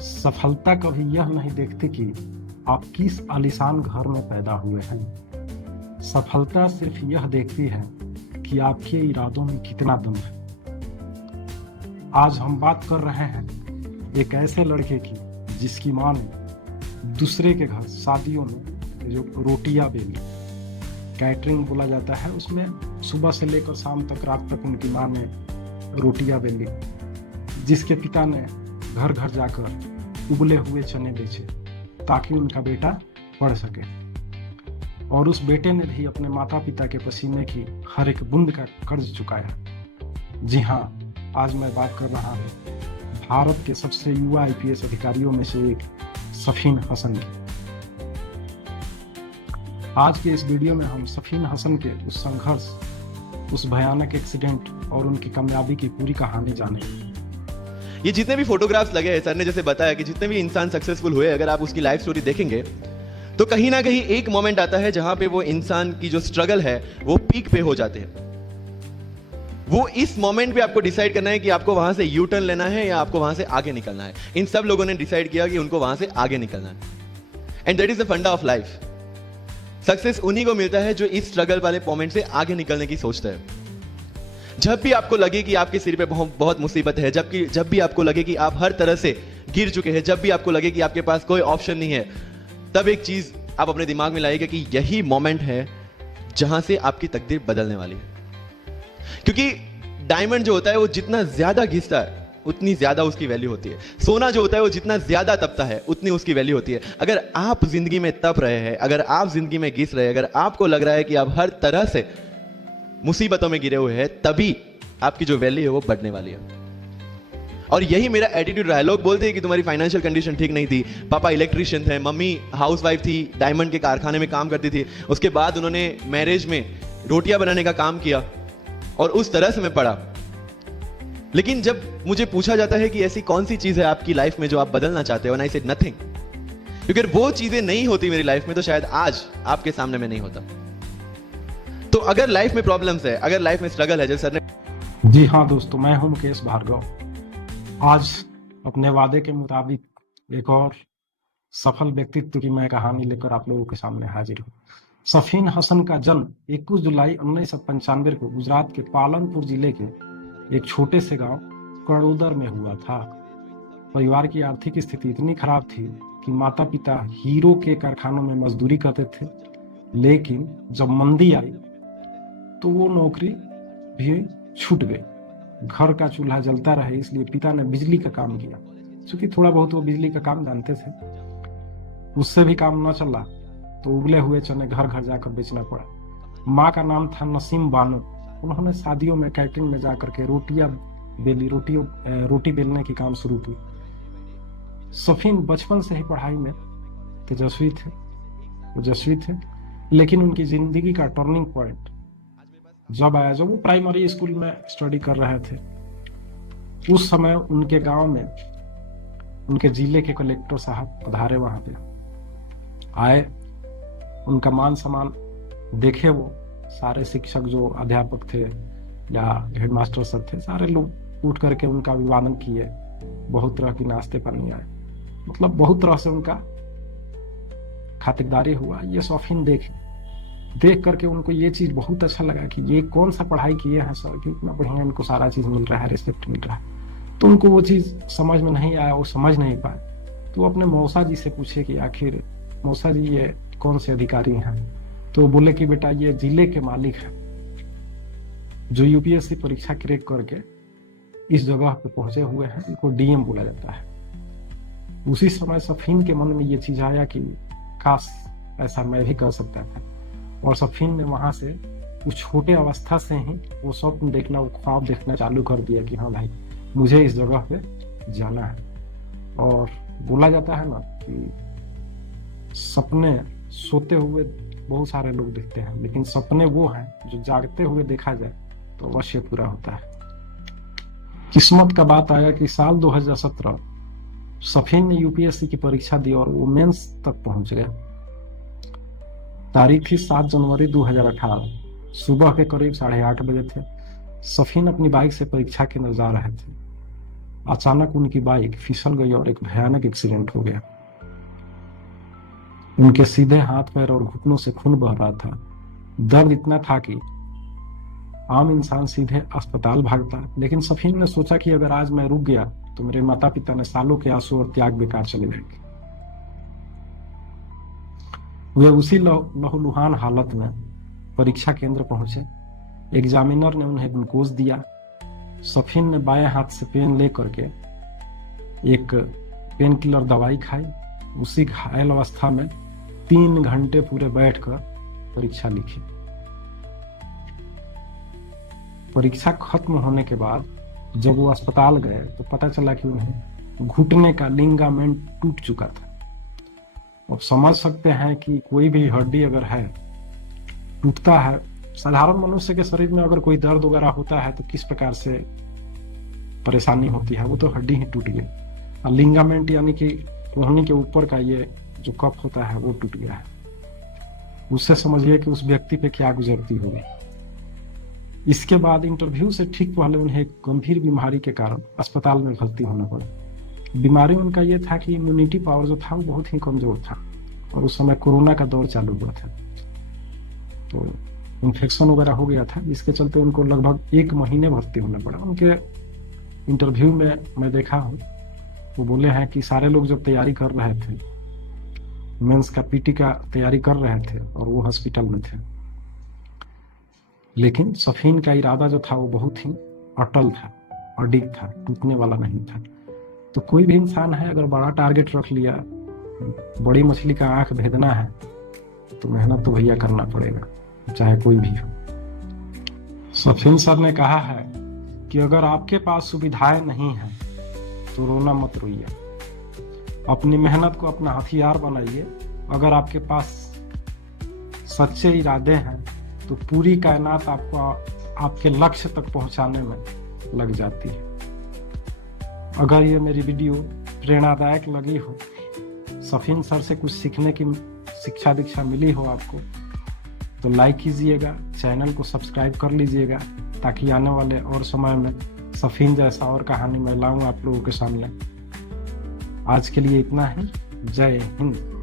सफलता कभी यह नहीं देखती कि आप किस आलीशान घर में पैदा हुए हैं। सफलता सिर्फ यह देखती है कि आपके इरादों में कितना दम है। आज हम बात कर रहे हैं एक ऐसे लड़के की जिसकी माँ ने दूसरे के घर शादियों में जो रोटियां बेली, कैटरिंग बोला जाता है, उसमें सुबह से लेकर शाम तक, रात तक उनकी माँ ने रोटियां बेली, जिसके पिता ने घर घर जाकर उबले हुए चने बेचे ताकि उनका बेटा पढ़ सके, और उस बेटे ने भी अपने माता पिता के पसीने की हर एक बूंद का कर्ज चुकाया। जी हाँ, आज मैं बात कर रहा हूँ भारत के सबसे युवा आईपीएस अधिकारियों में से एक सफीन हसन की। आज के इस वीडियो में हम सफीन हसन के उस संघर्ष, उस भयानक एक्सीडेंट और उनकी कामयाबी की पूरी कहानी जानेंगे। ये जितने भी फोटोग्राफ्स लगे हैं, सर ने जैसे बताया कि जितने भी इंसान सक्सेसफुल हुए, अगर आप उसकी लाइफ स्टोरी देखेंगे तो कहीं ना कहीं एक मोमेंट आता है जहां पे वो इंसान की जो स्ट्रगल है वो पीक पे हो जाते हैं। वो इस मोमेंट पे आपको डिसाइड करना है कि आपको वहां से यू टर्न लेना है या आपको वहां से आगे निकलना है। इन सब लोगों ने डिसाइड किया कि उनको वहां से आगे निकलना है, एंड दैट इज द फंडा ऑफ लाइफ। सक्सेस उन्हीं को मिलता है जो इस स्ट्रगल वाले मोमेंट से आगे निकलने की सोचता है। जब भी आपको लगे कि आपके सिर पे बहुत मुसीबत है, जब भी आपको लगे कि आप हर तरह से गिर चुके हैं, जब भी आपको लगे कि आपके पास कोई ऑप्शन नहीं है, तब एक चीज आप अपने दिमाग में लाइएगा कि यही मोमेंट है जहां से आपकी तकदीर बदलने वाली है। क्योंकि डायमंड जो होता है वो जितना ज्यादा घिसता है उतनी ज्यादा उसकी वैल्यू होती है। सोना जो होता है वो जितना ज्यादा तपता है उतनी उसकी वैल्यू होती है। अगर आप जिंदगी में तप रहे हैं, अगर आप जिंदगी में घिस रहे हैं, अगर आपको लग रहा है कि आप हर तरह से मुसीबतों में गिरे हुए हैं, तभी आपकी जो वैल्यू है वो बढ़ने वाली है। और यही मेरा एटीट्यूड रहा है। लोग बोलते हैं कि तुम्हारी फाइनेंशियल कंडीशन ठीक नहीं थी, पापा इलेक्ट्रिशियन थे, मम्मी हाउसवाइफ थी, डायमंड के कारखाने में काम करती थी, उसके बाद उन्होंने मैरिज में रोटियां बनाने का काम किया और उस तरह से मैं पढ़ा। लेकिन जब मुझे पूछा जाता है कि ऐसी कौन सी चीज है आपकी लाइफ में जो आप बदलना चाहते हो, एंड आई सेड नथिंग। क्योंकि वो चीजें नहीं होती मेरी लाइफ में तो शायद आज आपके सामने में नहीं होता। तो अगर लाइफ में प्रॉब्लम्स है, अगर लाइफ में स्ट्रगल है, जैसे सर ने। जी हाँ दोस्तों, मैं हूं मुकेश भार्गव। आज अपने वादे के मुताबिक एक और सफल व्यक्तित्व की मैं कहानी लेकर आप लोगों के सामने हाजिर हूँ। सफीन हसन का जन्म 21 जुलाई 1995 को गुजरात के पालनपुर जिले के एक छोटे से गांव कड़ोदर में हुआ था। परिवार की आर्थिक स्थिति इतनी खराब थी कि माता पिता हीरो के कारखानों में मजदूरी करते थे, लेकिन जब मंदी आई तो वो नौकरी भी छूट गई। घर का चूल्हा जलता रहे, इसलिए पिता ने बिजली का काम किया। क्योंकि थोड़ा बहुत वो बिजली का काम जानते थे, उससे भी काम न चला तो उबले हुए चने घर घर जाकर बेचना पड़ा। माँ का नाम था नसीम बानो। उन्होंने शादियों में कैटरिंग में जाकर के रोटी बेलने की काम शुरू की। सफीन बचपन से ही पढ़ाई में ओजस्वी थे, लेकिन उनकी जिंदगी का टर्निंग पॉइंट जब आया, जब वो प्राइमरी स्कूल में स्टडी कर रहे थे। उस समय उनके गांव में उनके जिले के कलेक्टर साहब पधारे, वहां पे आए, उनका मान सम्मान देखे। वो सारे शिक्षक जो अध्यापक थे या हेडमास्टर सब थे, सारे लोग उठ करके उनका अभिवादन किए। बहुत तरह की नाश्ते पानी आए, मतलब बहुत तरह से उनका खातिरदारी हुआ। ये सफीन देख करके उनको ये चीज बहुत अच्छा लगा कि ये कौन सा पढ़ाई किए हैं सर, कि इतना बढ़िया इनको सारा चीज मिल रहा है, रिस्पेक्ट मिल रहा है। तो उनको वो चीज समझ में नहीं आया, वो समझ नहीं पाए। तो अपने मौसा जी से पूछे कि आखिर मौसा जी ये कौन से अधिकारी हैं। तो बोले कि बेटा ये जिले के मालिक हैं जो यूपीएससी परीक्षा क्रैक करके इस जगह पे पहुंचे हुए हैं, इनको डीएम बोला जाता है। उसी समय सफीन के मन में ये चीज आया कि काश ऐसा मैं भी कर सकता था। और सफीन ने वहां से उस छोटे अवस्था से ही वो स्वप्न देखना, वो ख्वाब देखना चालू कर दिया कि हाँ भाई, मुझे इस जगह पे जाना है। और बोला जाता है ना कि सपने सोते हुए बहुत सारे लोग देखते हैं, लेकिन सपने वो हैं जो जागते हुए देखा जाए तो अवश्य पूरा होता है। किस्मत का बात आया कि साल 2017 सफीन ने यूपीएससी की परीक्षा दी और वो मेंस तक पहुंच गए। तारीख थी 7 जनवरी 2018। सुबह के करीब 8:30 बजे थे। सफीन अपनी बाइक से परीक्षा केंद्र जा रहे थे। अचानक उनकी बाइक फिसल गई और एक भयानक एक्सीडेंट हो गया। उनके सीधे हाथ पैर और घुटनों से खून बह रहा था। दर्द इतना था कि आम इंसान सीधे अस्पताल भागता, लेकिन सफीन ने सोचा कि अगर आज मैं रुक गया तो मेरे माता पिता ने सालों के आंसू और त्याग बेकार चले जाएंगे। वे उसी लहूलुहान हालत में परीक्षा केंद्र पहुंचे। एग्जामिनर ने उन्हें ग्लूकोज दिया। सफीन ने बाएं हाथ से पेन ले करके एक पेन किलर दवाई खाई। उसी घायल अवस्था में 3 घंटे पूरे बैठकर परीक्षा लिखी। परीक्षा खत्म होने के बाद जब वो अस्पताल गए तो पता चला कि उन्हें घुटने का लिगामेंट टूट चुका था। अब समझ सकते हैं कि कोई भी हड्डी अगर है टूटता है, साधारण मनुष्य के शरीर में अगर कोई दर्द वगैरह होता है तो किस प्रकार से परेशानी होती है, वो तो हड्डी ही टूट गई। और लिगामेंट यानी कि कोहनी के ऊपर का ये जो कप होता है वो टूट गया है। उससे समझिए कि उस व्यक्ति पे क्या गुजरती होगी। इसके बाद इंटरव्यू से ठीक पहले उन्हें एक गंभीर बीमारी के कारण अस्पताल में भर्ती होना पड़ा। बीमारी उनका ये था कि इम्यूनिटी पावर जो था वो बहुत ही कमजोर था और उस समय कोरोना का दौर चालू हुआ था, तो इन्फेक्शन वगैरह हो गया था, जिसके चलते उनको लगभग 1 महीने भर्ती होना पड़ा। उनके इंटरव्यू में मैं देखा हूँ, वो बोले हैं कि सारे लोग जब तैयारी कर रहे थे, मेंस का पीटी का तैयारी कर रहे थे और वो हॉस्पिटल में थे, लेकिन सफीन का इरादा जो था वो बहुत ही अटल था, अडिग था, टूटने वाला नहीं था। तो कोई भी इंसान है अगर बड़ा टारगेट रख लिया, बड़ी मछली का आंख भेदना है, तो मेहनत तो भैया करना पड़ेगा, चाहे कोई भी हो। सफीन सर ने कहा है कि अगर आपके पास सुविधाएं नहीं हैं तो रोना मत रोइए, अपनी मेहनत को अपना हथियार बनाइए। अगर आपके पास सच्चे इरादे हैं तो पूरी कायनात आपको आपके लक्ष्य तक पहुंचाने में लग जाती है। अगर ये मेरी वीडियो प्रेरणादायक लगी हो, सफीन सर से कुछ सीखने की शिक्षा दीक्षा मिली हो आपको, तो लाइक कीजिएगा, चैनल को सब्सक्राइब कर लीजिएगा, ताकि आने वाले और समय में सफीन जैसा और कहानी मैं लाऊं आप लोगों के सामने। आज के लिए इतना ही। जय हिंद।